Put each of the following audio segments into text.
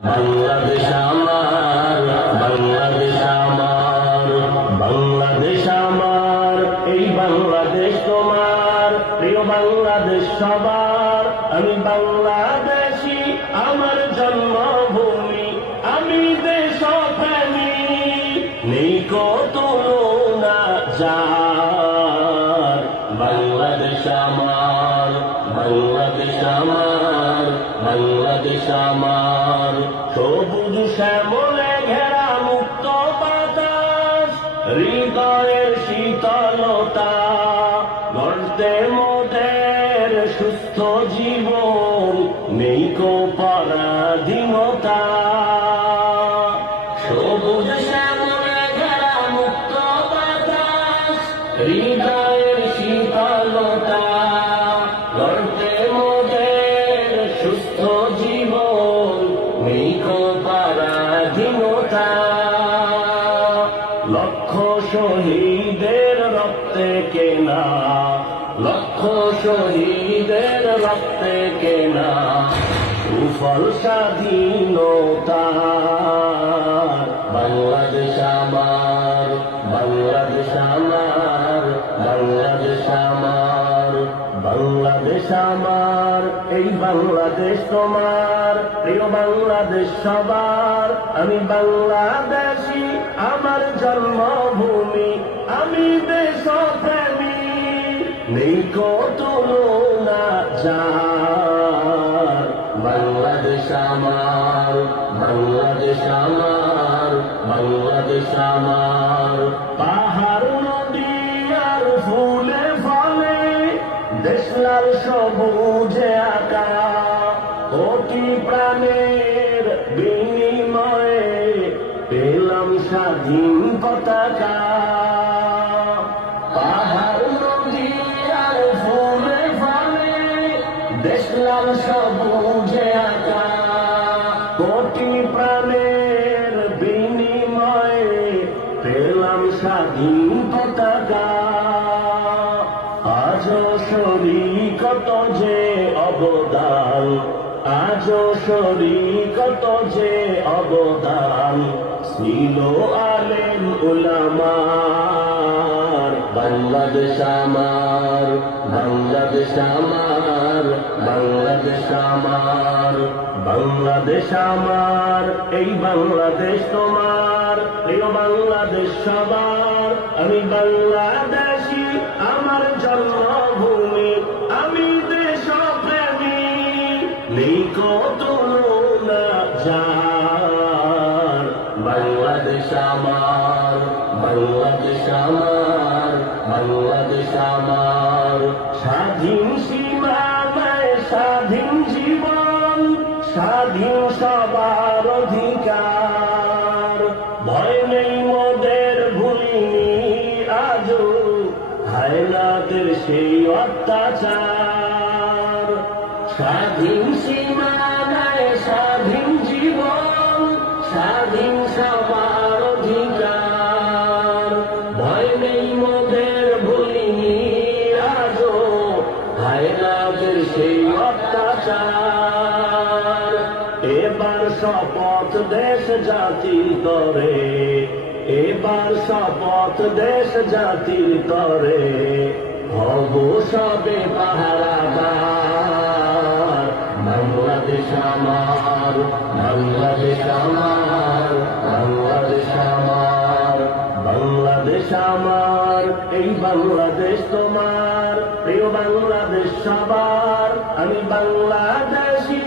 বাংলাদেশ আমার, বাংলাদেশ আমার, বাংলাদেশ আমার, এই বাংলাদেশ তোমার, প্রিয় বাংলাদেশ সবার। আমি বাংলাদেশী, আমার জন্মভূমি, আমি দেশপ্রেমী, নেই কত তুলনা যার। বাংলাদেশ আমার, বাংলাদেশ আমার, বাংলাদেশ আমার, সবুজ শ্যামলে ঘেরা মুক্ত বাতাস, হৃদয়ের শীতলতা, গর্তে মোদের সুস্থ জীবন, নেই কো পরাধীনতা। সবুজ শ্যামলে ঘেরা মুক্ত বাতাস, হৃদয়ের শীতলতা, গর্তে মোদের সুস্থ জীবন, নেই কো পরাধীনতা। লক্ষ শহীদের রক্তে কেনা, লক্ষ শহীদের রক্তে কেনা, সুফল স্বাধীনতা। বাংলাদেশ আমার, বাংলাদেশ আমার, বাংলাদেশ আমার, বাংলাদেশ আমার, এই বাংলাদেশ তোমার, প্রিয় বাংলাদেশ সবার। আমি বাংলাদেশী, আমার জন্মভূমি, আমি দেশপ্রেমী, নেই কো তুলনা যার। বাংলাদেশ আমার, বাংলাদেশ আমার, বাংলাদেশ আমার, পাহাড় নদী আর ফুলে ফলে, দেশ লাল সবুজে আঁকা, কোটি প্রাণের বিনিময়ে পেলাম স্বাধীন পতাকা। পাহাড় নদী আর ফুলে ফলে, দেশ লাল সবুজে আঁকা, কোটি প্রাণের বিনিময়ে পেলাম স্বাধীন পতাকা। আজও শরীকত যে অবদান, আজও শরীকত যে অবদান, ছিল আলেম উলামার। বাংলাদেশ আমার, বাংলাদেশ আমার, বাংলাদেশ আমার, বাংলাদেশ আমার, এই বাংলাদেশ তোমার, প্রিয় বাংলাদেশ সবার। আমি বাংলাদেশী, আমার জন্মভূমি, আমি দেশপ্রেমী, নেই কো তুলনা যার। বাংলাদেশ আমার, বাংলাদেশ আমার, বাংলাদেশ আমার, স্বাধীন সীমানায় স্বাধীন জীবন, স্বাধীন সবার অধিকার। ভয় নেই মোদের, ভুলিনি আজও হায়নাদের সেই অত্যাচার। স্বাধীন সীমানায় স্বাধীন জীবন, স্বাধীন সবার অধিকার। ভয় নেই মোদের, ভুলিনি আজও হায়নাদের সেই অত্যাচার। এবার শপথ দেশ জাতির তরে, এবার শপথ দেশ জাতির তরে, হব সবে পাহারাদার। বাংলাদেশ আমার, বাংলাদেশ আমার, বাংলাদেশ আমার, বাংলাদেশ আমার, এই বাংলাদেশ তোমার, প্রিয় বাংলাদেশ সবার। আমি বাংলাদেশী,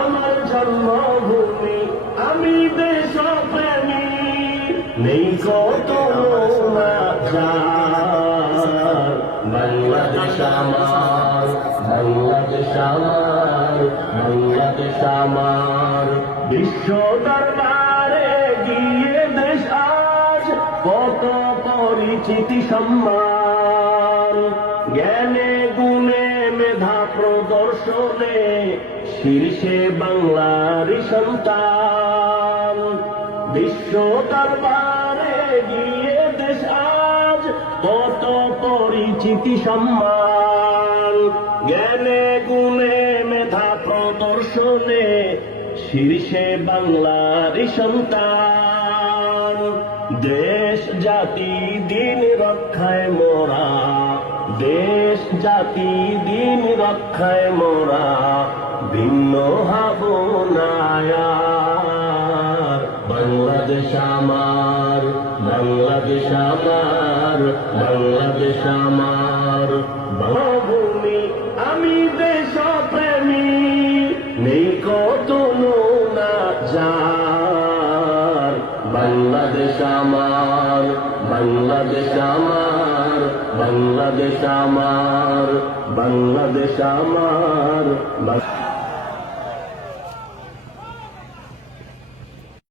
আমার জন্মভূমি, আমি দেশপ্রেমী, নেই কো তুলনা যার। বাংলাদেশ আমার, বাংলাদেশ আমার, বাংলাদেশ আমার, বিশ্ব দরবারে গিয়ে দেশ আজ কত পরিচিতি সম্মান। জ্ঞানে গুণে মেধা প্রদর্শনে শীর্ষে বাংলারই সন্তান। বিশ্ব দরবারে গিয়ে দেশ আজ কত পরিচিতি সম্মান। জ্ঞানে গুণে মেধা প্রদর্শনে শীর্ষে বাংলার সন্তান, দেশ জাতি দিন রক্ষায় মোরা, দেশ জাতি দিন রক্ষায় মোরা, ভিন্ন হব না আর। বাংলাদেশ আমার, বাংলাদেশ আমার, বাংলাদেশ আমার ভূমি, আমি দেশপ্রেমী, নেই কত না যার। বাংলাদেশ আমার, বাংলাদেশ আমার, বাংলাদেশ আমার, বাংলাদেশ আমার।